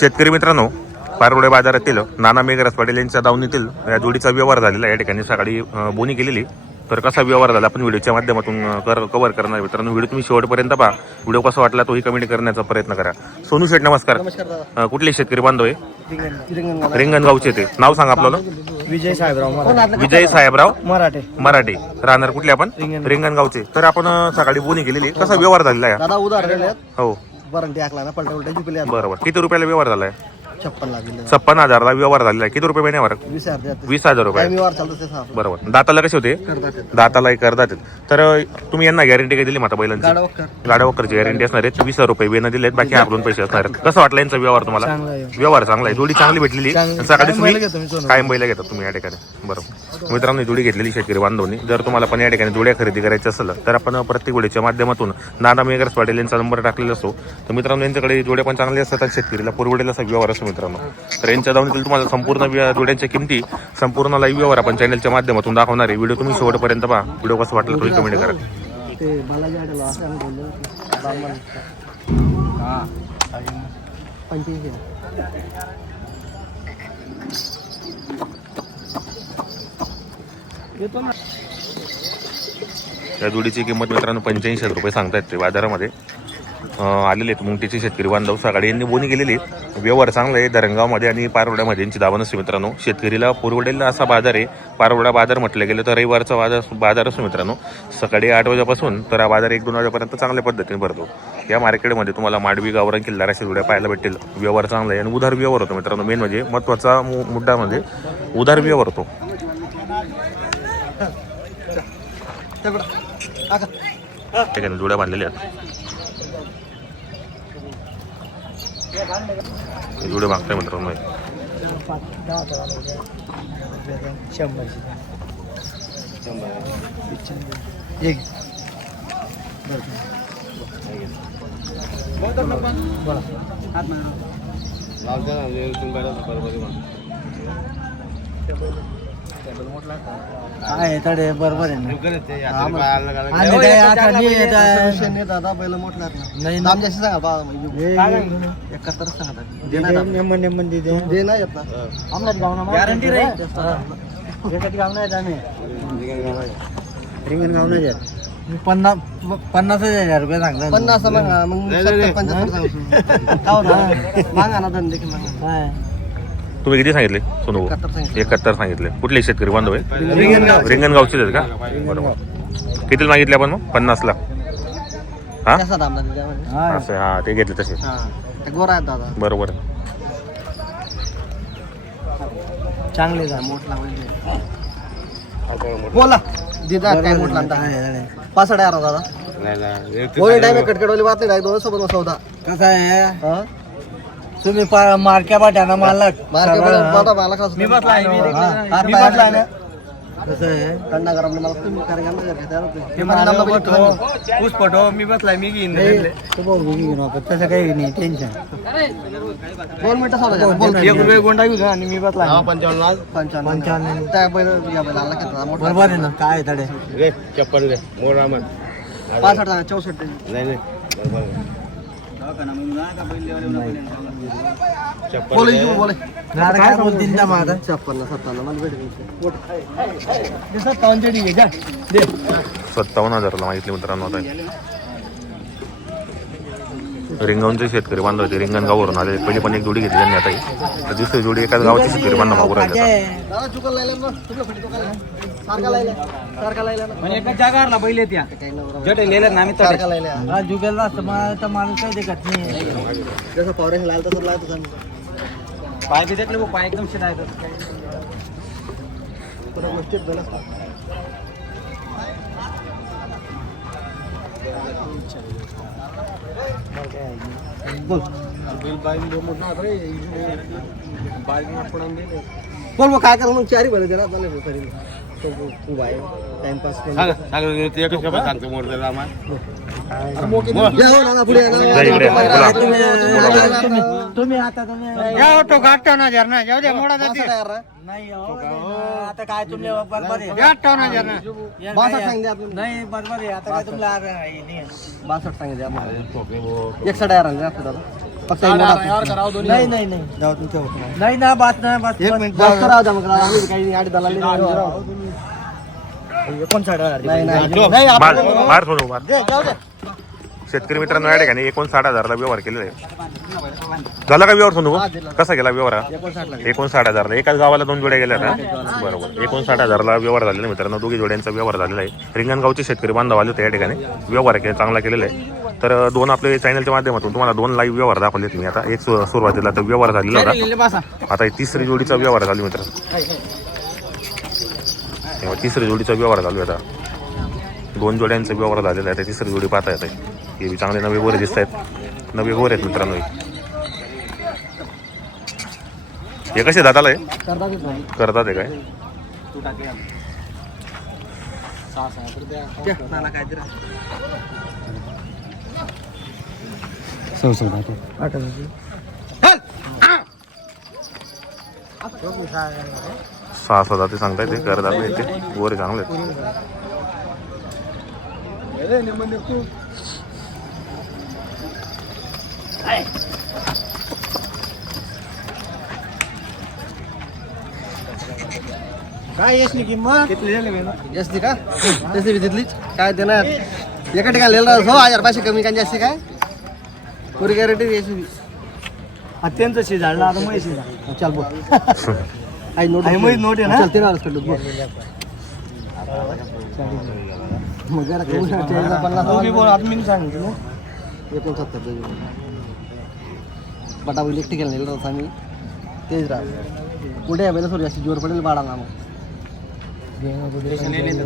शेतकरी मित्रांनो, पारवडे बाजारातील नाना मेघराज पाटील यांच्या दावणीतील या जोडीचा व्यवहार झालेला आहे. या ठिकाणी सकाळी बोनी केलेली. तर कसा व्यवहार झाला आपण व्हिडिओच्या माध्यमातून कव्हर करणार. मित्रांनो, व्हिडिओ तुम्ही शेवटपर्यंत पहा. व्हिडिओ कसा वाटला तोही कमेंट करण्याचा प्रयत्न करा. सोनू शेठ नमस्कार. कुठले शेतकरी बांधव आहे? रिंगणगावचे. ते नाव सांगा आपल्याला. विजय साहेबराव. विजय साहेबराव मराठे. राहणार कुठले आपण? रिंगणगावचे. तर आपण सकाळी बोनी केलेली. कसा व्यवहार झालेला आहे? दादा उधार हो बरोबर. बरोबर. किती रुपयाला व्यवहार झालाय? 56,00,000 व्यवहार झालेला आहे. किती रुपये महिन्यावर? 20,000 रुपये. बरोबर. दाताला कसे होते? दाताला करतात. तर तुम्ही यांना गॅरंटी काय दिली माता बैलांची? गाडावकरची गॅरंटी असणार आहे. 20,000 रुपये वेनं दिलेत, बाकी आपलं पैसे असणार आहेत. कसं वाटलं यांचा व्यवहार तुम्हाला? व्यवहार चांगला आहे. जोडी चांगली भेटलेली. सकाळी तुम्ही कायम बैला घेतात तुम्ही या ठिकाणी. बरोबर. मित्रांनो, जोडी घेतलेली शेतकरी बांधवनी. जर तुम्हाला पण या ठिकाणी जोड्या खरेदी करायची असेल तर आपण प्रत्येक जोडीच्या माध्यमातून नाना मेघराज पाटील यांचा नंबर टाकलेला असतो. तर मित्रांनो, यांच्याकडे जोड्या पण चांगल्या असतात आणि शेतकरीला पुरवडेला असा व्यवहार असतो मित्रांनो. तर यांच्या दावणीतील तुम्हाला संपूर्ण जोड्यांच्या किमती, संपूर्ण लाईव्ह व्यवहार आपण चॅनलच्या माध्यमातून दाखवणार आहे. व्हिडिओ तुम्ही शेवटपर्यंत पहा. व्हिडिओ कसं वाटलं तुम्ही कमेंट करा. या जोडीची किंमत मित्रांनो 85,000 रुपये सांगतायत ते बाजारामध्ये. आलेले आहेत मुंगटीचे शेतकरी बांधव. सकाळी यांनी बोनी केलेली. व्यवहार चांगला आहे. धरणगावमध्ये आणि पारवड्यामध्ये यांची दावा नसते मित्रांनो. शेतकरीला पुरवडेला असा बाजार आहे. पारवडा बाजार म्हटलं गेलं तर रविवारचा बाजार असतो मित्रांनो. सकाळी 8 वाजेपासून तर हा बाजार 1-2 वाजेपर्यंत चांगल्या पद्धतीने भरतो. या मार्केटमध्ये तुम्हाला माडवी, गावरान, किल्लार अशा जोड्या पाहायला भेटतील. व्यवहार चांगला आहे आणि उधार व्यवहार होतो मित्रांनो. मेन म्हणजे महत्त्वाचा मुद्दा म्हणजे उधार व्यवहार होतो. ठीक आहे, जोड्या बांधलेल्या आहेत. जोडे मागताय मित्रांनो. काय तडे बरोबर आहे दादा बैल मोठला नाही. नाम जास्त सांगा. 71 सांगा. गॅरंटी रिंगणगाव नाही जात. 50,000 रुपये सांगता. 50 मागा ना धंदे. तुम्ही किती सांगितले सोनू? 71 सांगितले. कुठले शेतकरी बांधव आहे? रिंगणगावचेच आहेत का? बरोबर. किती मागितले आपण मग? 50,00,000. हा असं. हा, ते घेतले तसे. गोरा आहेत दादा. बरोबर. चांगले बोला दिदा काय मोठला 65,000 दादा. टाइम कटकटवली बात नाही. 2 सोबत सौदा कसा आहे? तुम्ही मार्क्या पाट्याना मालक मी बसलाय ना. कसं आहे थंडा गरम मला तुम्ही मी बसलाय. मी घेईन तसं काही नाही. टेन्शन 2 मिनिटं गोंडा घेऊ आणि मी बसला. 55 त्या बरोबर आहे ना. काय तडे चप्पल 65 64 नाही. काय बोलतील त्या माझा 56 57 मला भेटेल. 57,000ला मागितले मित्रांनो. आता रिंगणचे शेतकरी बांधव होते. रिंगणगाववरून आले. पहिली पण एक जोडी घेतली त्यांनी. आता दुसरी जोडी एकाच गावाची शेतकरी बांधव मागू राहिले. जागारला पहिले त्या जटे लिहिलं ना. आम्ही जुगलला असतं माणूस काय देखत नाही. जसं पॉरेश लाल तसं लागत. पाय बी देखले पाय एकदम शिट आहे. गोष्टीत बोल. बोल काय करा मग. 4 भले जरा खूप आहे टाइमपास. तुम्ही आता ऑटो 58,000 ना. जाऊ द्या मोडा जाते नाही. आता काय तुम्ही बरोबर आहे. 58,000 ना. 62 सांगितले नाही. बरोबर आहे. आता काय तुम्हाला 62 सांगितले. 61,000 दादा. फक्त एक मोठा. नाही नाही नाही जाऊ तुमच्या होत नाही ना बात नाही बात एक मिनिट जास्त राहू द्या मग आम्ही काही आडी दलाली कोण साडा नाही नाही मार सोडू मार. शेतकरी मित्रांनो या ठिकाणी 59,000ला व्यवहार केलेला आहे. झाला का व्यवहार सोनू? कसा गेला व्यवहार? 59,000ला. एकाच गावाला 2 जोड्या गेल्या ना? बरोबर. 59,000ला व्यवहार झालेला मित्रांनो. दोघी जोड्यांचा व्यवहार झालेला आहे. रिंगणगावचे शेतकरी बांधव आले होते या ठिकाणी. व्यवहार चांगला केलेला आहे. तर 2 आपले चॅनलच्या माध्यमातून तुम्हाला 2 लाईव्ह व्यवहार दाखवलेत मी आता. एक सुरुवातीला तर व्यवहार झालेला होता. आता 3री जोडीचा व्यवहार झाला मित्रांनो. तेव्हा 3री जोडीचा व्यवहार चालू आहे आता. 2 जोड्यांचा व्यवहार झालेला आहे. 3री जोडी पाहता येते. हे चांगले नवे गोरे दिसत आहेत. नवे गोरे आहेत मित्रांनो. हे कसे दाताला आहे? करतात आहे काय? सहा ते सांगताय ते करतात ते गोरे चांगले आहेत. काय यशनी किंमत यशनी का तशी तिथलीच काय देणार एका ठिकाणी लिहिलं 1,000 कमी काय जास्ती काय पुरी गॅरंटी यशनी अत्यंत शिजाडला आता म्हैशी चल बोल आई नोट नोट आहे ना चल 3,000 बोल मग जरा 50 बोल आदमी सांगितलं 69 बटा इलेक्ट्रिकल नेलं होतं आम्ही तेच राहा पुढे यावेळेला सोडी जास्त जोर पडेल बाळाला मग 50 भेटेल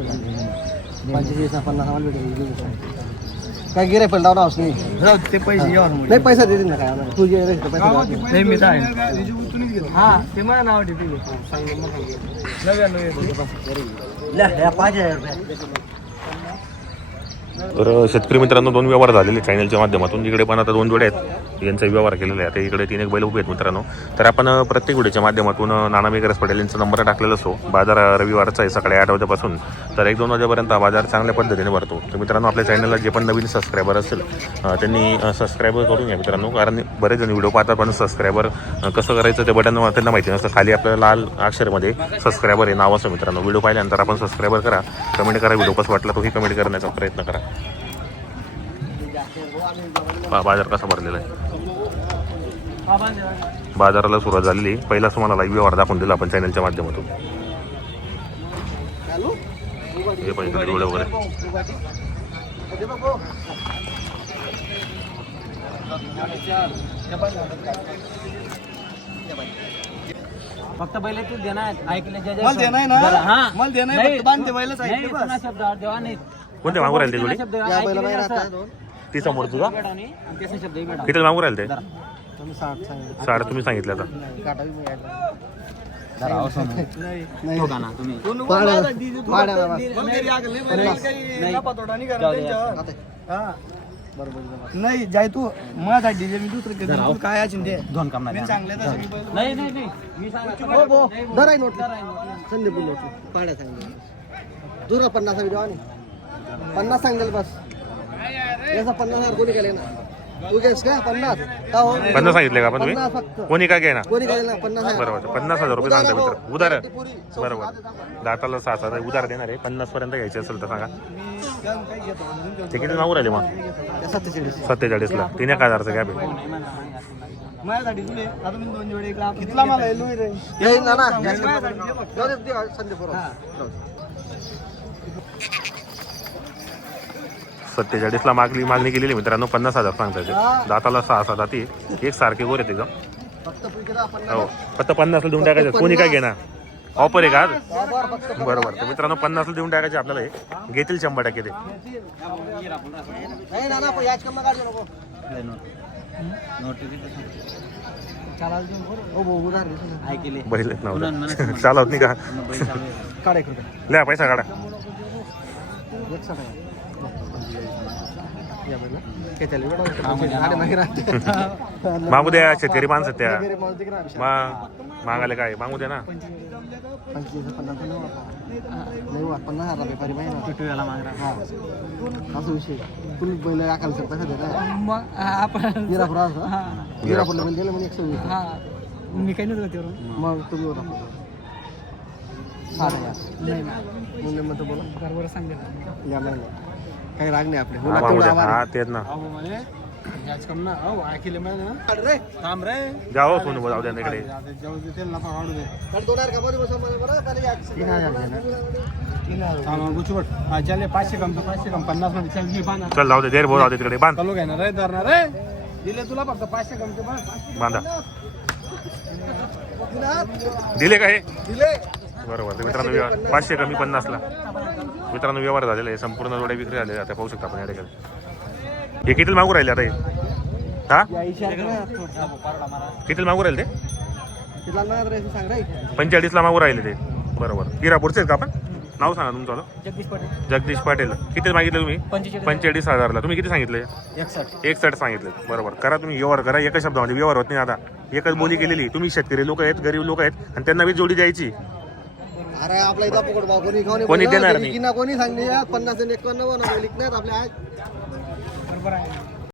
काय गिरे पण लावणार हौस नाही ते पैसे नाही पैसा देतील ना काय तू जे पैसा मी हां ते मला नाव ठेवली तर शेतकरी मित्रांनो 2 व्यवहार झालेले चॅनलच्या माध्यमातून. इकडे पण आता 2 जोड्या आहेत यांचा व्यवहार केलेला आहे. आता इकडे 3 बैल उभे आहेत मित्रांनो. तर आपण प्रत्येक व्हिडिओच्या माध्यमातून नाना मेघरस पटेल यांचा नंबर टाकलेला असतो. बाजार रविवारचा आहे सकाळी 8 वाजेपासून तर 1-2 वाजेपर्यंत हा बाजार चांगल्या पद्धतीने भरतो. तर मित्रांनो आपल्या चॅनलला जे पण नवीन सबस्क्रायबर असेल त्यांनी सबस्क्राईब करून घ्या मित्रांनो. कारण बरेच जण व्हिडिओ पाहतात पण सबस्क्रायबर कसं करायचं ते बटन त्यांना माहिती नसतं. खाली आपल्याला लाल अक्षरमध्ये सबस्क्रायबर हे नाव असं मित्रांनो. व्हिडिओ पाहिल्यानंतर आपण सबस्क्रायबर करा, कमेंट करा. व्हिडिओ कसं वाटला तोही कमेंट करण्याचा प्रयत्न करा. बाजार कसा भरलेला आहे. बाजाराला सुरुवात झालेली. पहिलाच तुम्हाला लाईव्ह व्यवहार दाखवून दिला आपण चॅनलच्या माध्यमातून. हे पाहिजे डोळे वगैरे फक्त बैल तू देणार ऐकले मला देणार ना मला देणार बांधते बैल शब्द देवा नाही. कोणते मागू राहिले ते जोडी? ती समोर तुझा किती मागू राहिले ते? 60 तुम्ही सांगितलं आता. नाही जाय तू माझा डीजे मी दुसरं काय ते दोन काम नाही नाही नाही संदीप नोट पाड्या सांगितलं दूर 50 व्हिडिओ आणि 50 सांगेल बस. 50,000 कोणी केले ना तू घेस का 50 का हो 50 सांगितले का आपण तुम्ही? फक्त कोणी काय घ्या ना कोणी केले ना 50,000 बरोबर. 50,000 रुपये सांगता मित्र उधार बरोबर. दाताला 6 उधार देणार आहे. 50 पर्यंत घ्यायचे असेल तर सांगा. ते किती मागू राहिले मग? 47ला 3,000चा गॅप आहे. माझ्यासाठी तुले आता मी 2 जोडे कितला मला येलोय रे येईल ना ना जाऊ दे संदीप बरोबर. 47ला मागणी केलेली मित्रांनो. 50,000 सांगता येते. दाताला 6 दाती एक सारखे गोर येते का हो. फक्त 50ला देऊन टाकायचं. कोणी काय घेणार? ऑफर आहे का बरोबर. तर मित्रांनो 50ला देऊन टाकायचे आपल्याला. हे घेतील 100% ते. बैल नव्हतं चालवत नाही का? लिहा पैसा काढा. या बैल खेच्याला वेळ गाडी मागे राहते मागू द्या शेतकरी माणसं त्या गरीब माणूस तिकडे राहते. मागायला काय मागू द्या ना 25-50 नाही वाट 50,000 व्यापारी पाहिजे टिटूला मागरा हा असं विषय तुम्ही बैल राखायला शकता का त्याला मग आपण गिरापूरला बैल दिलं म्हणजे 120 हा मी काही नव्हतं त्यावर मग तुम्ही होता नाही मुले मग बोला बरोबर सांगेल या महिन्यात काही राग नाही आपले हा, मागू द्या हा तेच ना जाओ फोन जाऊ द्या इकडे 500 कम 50 मध्ये चल घे बांधा चल जाऊ दे देर भाऊ जाऊ दे तिकडे बांध चालू घेणार रे धरणार रे दिले तुला फक्त 500 कमचे बांधा दिले काय दिले बरोबर तर मित्रांनो 500 कमी 50 ला मित्रांनो व्यवहार झालेला आहे संपूर्ण जोड्या विक्री झालेल्या आता पाहू शकता आपण या ठिकाणी हे किती मागू राहिले आता हे हा किती मागू राहिले ते सांग रे 45 ला मागू राहिले ते बरोबर हिरापूरचे आहेत का आपण नाव सांगा तुमचं जगदीश पाटील जगदीश पाटील किती मागितले तुम्ही 45,000 ला तुम्ही किती सांगितले 61 सांगितले बरोबर करा तुम्ही व्यवहार करा एका शब्दामध्ये व्यवहार होत नाही आता एकच बोली केलेली तुम्ही शेतकरी लोक आहेत गरीब लोक आहेत आणि त्यांना बी जोडी द्यायची अरे आपला इथं पकड भाव कोणी देणार नाही कोणी सांगणे 50 आणि 51 लिखण्यात आपल्या बरोबर आहे